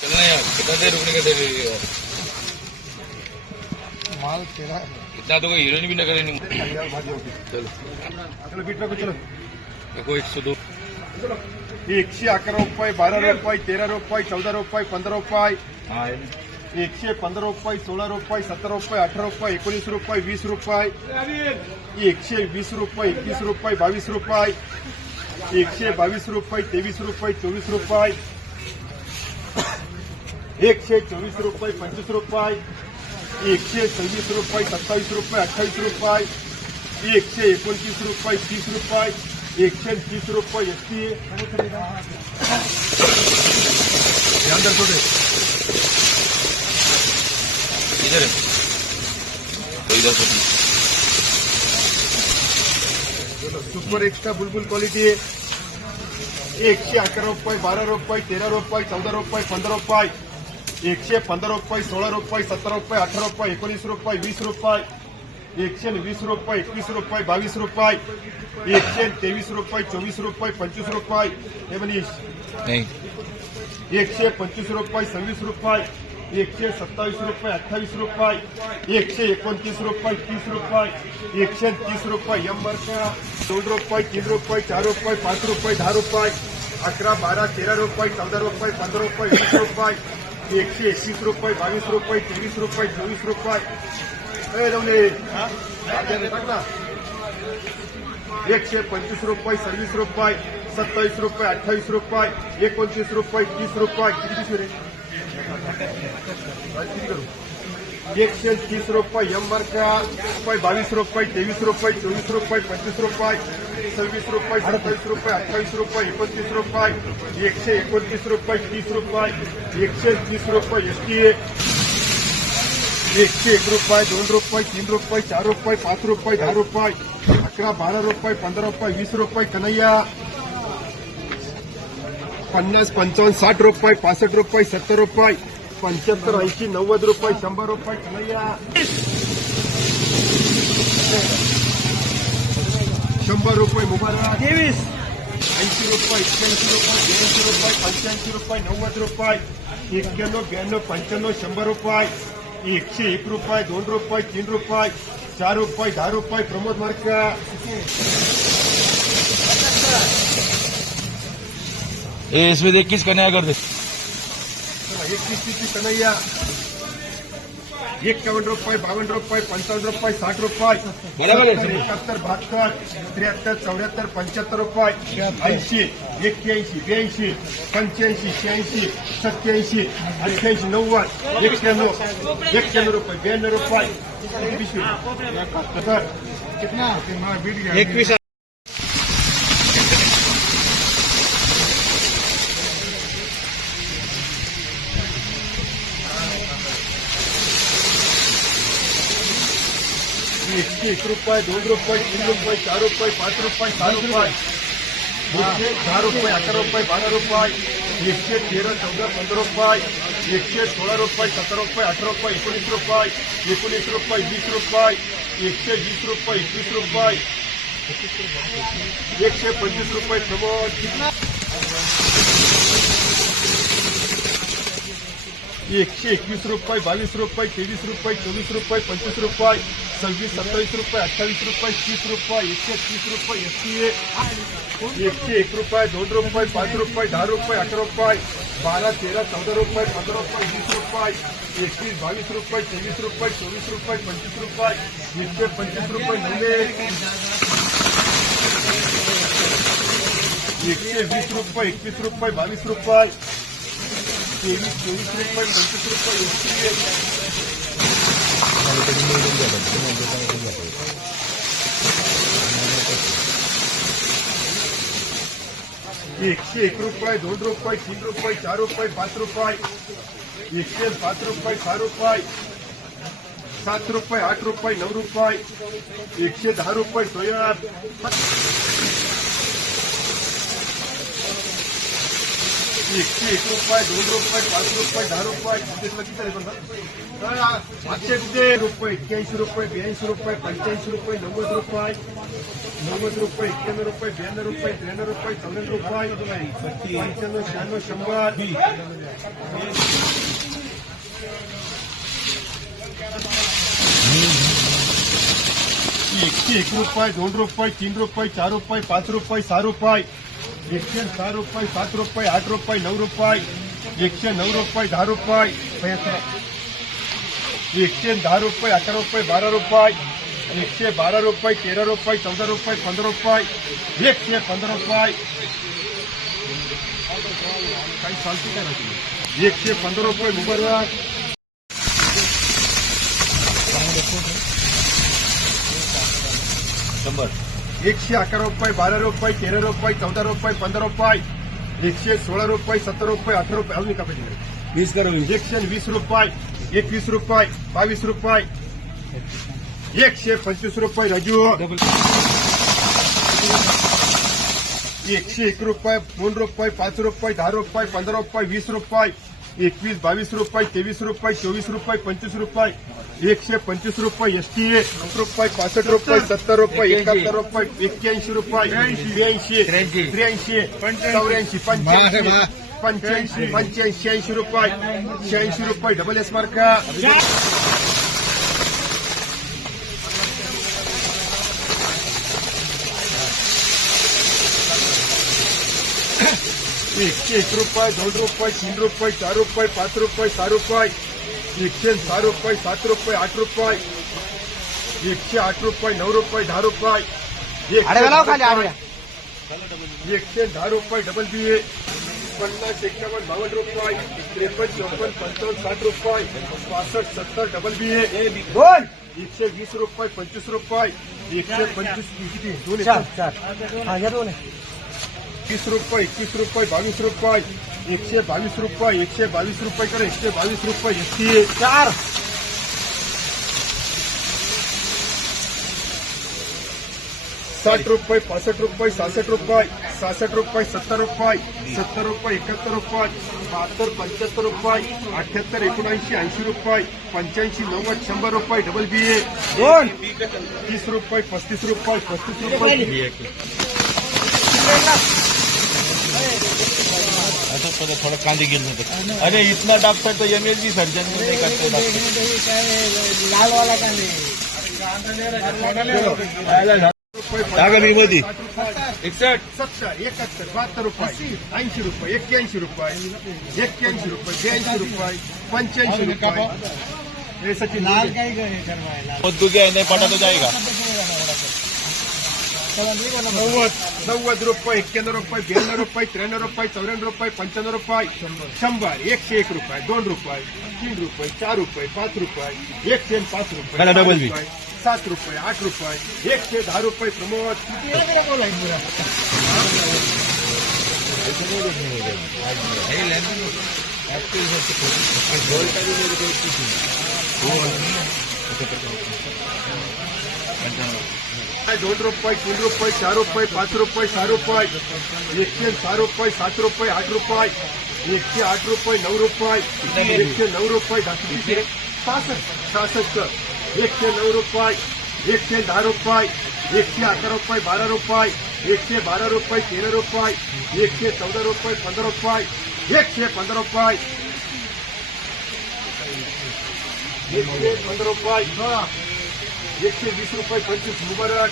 चलना यार, कितना देर रुकने का दे रही है यार? माल तेरा इतना तो कोई हीरोइन भी न करे नहीं। चलो चलो बीट पे चलो। देखो 102 111 रुपये, 12 रुपये, 13 रुपये, 14 रुपये, 15 रुपये, 115 रुपये, 16 रुपये, 17 रुपये, 18 रुपये, 19 रुपये, 20 रुपये, 120 रुपये, 21 रुपये, 22 रुपये, 122 रुपये, 23 रुपये, 24 रुपये, 124 रुपये, 25 रुपये, 126 रुपये, 27 रुपये, 28 रुपये, 129 रुपये, 30 रुपये, 130 रुपये एसटी अंदर छोटे इधर है तो इधर से सुपर एक्स्ट्रा बुलबुल क्वालिटी है 111 रुपये, 12 रुपये, 13 रुपये, 14 रुपये, 15 रुपये, 115 रुपये, 16 रुपये, 17 रुपये, 18 रुपये, 19 रुपये, 20 रुपये, 120 रुपये, 21 रुपये, 22 रुपये, 123 रुपये, 24 रुपये, 25 रुपये, हे मनीष नहीं 125 रुपये, 26 रुपये, 127 रुपये, 28 रुपये, 129 रुपये, 30 रुपये, 130 रुपये, यंबर का 2 रुपये, 3 रुपये, 4 रुपये, 5 रुपये, 10 रुपये, 11, 12, 13 रुपये, 14 रुपये, 15 रुपये, 20 रुपये, 121 रुपये, 22 रुपये, 23 रुपये, 24 रुपये, 125 रुपये, 26 रुपये, 27 रुपये, 28 रुपये, 29 रुपये, 30 रुपये, 130 रुपये, यंबर का 22 रुपये, 23 रुपये, 24 रुपये, 25 रुपये, 26 रुपये, 27 रुपये, 28 रुपये, 29 रुपये, 129 रुपये, 30 रुपये, 130 रुपये एसटी 101 रुपये, 2 रुपये, 3 रुपये, 4 रुपये, 5 रुपये, 10 रुपये, 11, 12 रुपये, 15 रुपये, 20 रुपये, कन्हैया 50, 55, 60 रुपये, 65 रुपये, 70 रुपये, 75, 80, 90 रुपये, 100 रुपये, कन्हैया 100 रुपये, मुबारक 80 रुपये, 81 रुपये, 82 रुपये, 85 रुपये, 90 रुपये, 91, 92, 95, 100 रुपये, 101 रुपये, 2 रुपये, 3 रुपये, 4 रुपये, 10 रुपये, प्रमोद मार्का इसमें देख किस कन्या कर दे 21 कन्हैया 51 रुपये, 52 रुपये, 55 रुपये, 60 रुपये, 71, 72, 73, 74, 75 रुपये, 80, 81, 82, 85, 86, 87, 88, 90, 91 रुपये, 92 रुपये, कितना 21 101 रुपये, 2 रुपये, 3 रुपये, 4 रुपये, 5 रुपये, 7 रुपये, 10 रुपये, 11 रुपये, 12 रुपये, 113, 14, 15 रुपये, 116 रुपये, 17 रुपये, 18 रुपये, 19 रुपये, 19 रुपये, 20 रुपये, 120 रुपये, 21 रुपये, 125 रुपये, प्रमोद कितना 121 रुपये, 22 रुपये, 23 रुपये, 24 रुपये, 25 रुपये, 26, 27 रुपये, 28 रुपये, 30 रुपये, 130 रुपये एसटी 101 रुपये, 2 रुपये, 5 रुपये, 10 रुपये, 18 रुपये, 12, 13, 14 रुपये, 15 रुपये, 20 रुपये, 21, 22 रुपये, 23 रुपये, 24 रुपये, 25 रुपये, 125 रुपये, 120 रुपये, 21 रुपये, 22 रुपये, 23, 24 रुपये, 25 रुपये एसटी 101 रुपये, 2 रुपये, 3 रुपये, 4 रुपये, 5 रुपये, 107 रुपये, 6 रुपये, 7 रुपये, 8 रुपये, 9 रुपये, 110 रुपये, सोया 101 रुपये, 2 रुपये, 5 रुपये, 10 रुपये, किती रुपये, 81 रुपये, 82 रुपये, 85 रुपये, 90 रुपये, 90 रुपये 91 रुपये 92 रुपये 93 रुपये 94 रुपये 95 96 100 101 रुपये 2 रुपये 3 रुपये 4 रुपये 5 रुपये 6 रुपये 106 रुपये 7 रुपये 8 रुपये 9 रुपये 109 रुपये 10 रुपये 110 रुपये 11 रुपये 12 रुपये 112 रुपये 13 रुपये 14 रुपये 15 रुपये 115 रुपये काही चालते काय 115 रुपये मुबारक 111 रुपये 12 रुपये 13 रुपये 14 रुपये 15 रुपये 116 रुपये 17 रुपये 18 रुपये अजून का पाहिजे 20 करा 120 रुपये 21 रुपये 22 रुपये 125 रुपये राजू 101 रुपये 2 रुपये 5 रुपये 10 रुपये 15 रुपये 20 रुपये 21 22 रुपये 23 रुपये 24 रुपये 25 रुपये 125 रुपये एसटी 10 रुपये 65 रुपये 70 रुपये 71 रुपये 81 रुपये 82 83 84 85 85 रुपये 86 रुपये डबल एस मार्का 101 रुपये 2 रुपये 3 रुपये 4 रुपये 5 रुपये 6 रुपये 106 रुपये 7 रुपये 8 रुपये 108 रुपये 9 रुपये 10 रुपये 110 रुपये डबल बी 50 51 52 रुपये 53 54 55 60 रुपये 65 70 डबल बी 120 रुपये 25 रुपये 125 किती 20 रुपये 21 रुपये 22 रुपये 122 रुपये 122 रुपये करे 122 रुपये एसटी 4 60 रुपये 65 रुपये 66 रुपये 67 रुपये 70 रुपये 70 रुपये 71 रुपये 72 75 रुपये 78 79 80 रुपये 85 90 100 रुपये डबल बी 30 रुपये 35 रुपये 35 रुपये थोड़ा कांदे गिरने तक अरे इतना डॉक्टर तो एमएलजी सर्जन में नहीं करते लाल वाला कांदे मोदी 61 70 71 72 रुपये 80 रुपये 81 रुपये 81 रुपये 82 रुपये 85 रुपये ये सचिन लाल का ही करवाएगा मुद्दू गया नहीं पटा तो जाएगा 90 रुपये 91 रुपये 92 रुपये 93 रुपये 94 रुपये 95 रुपये 100 101 रुपये 2 रुपये 3 रुपये 4 रुपये 5 रुपये 105 रुपये 7 रुपये 8 रुपये 110 रुपये प्रमोद दोन रुपये 3 रुपये 4 रुपये 5 रुपये 6 रुपये 106 रुपये 7 रुपये 8 रुपये 108 रुपये 9 रुपये 109 रुपये 66 109 रुपये 110 रुपये 111 रुपये 12 रुपये 112 रुपये 13 रुपये 114 रुपये 15 रुपये 115 रुपये 115 रुपये 120 रुपये 25 मुबारक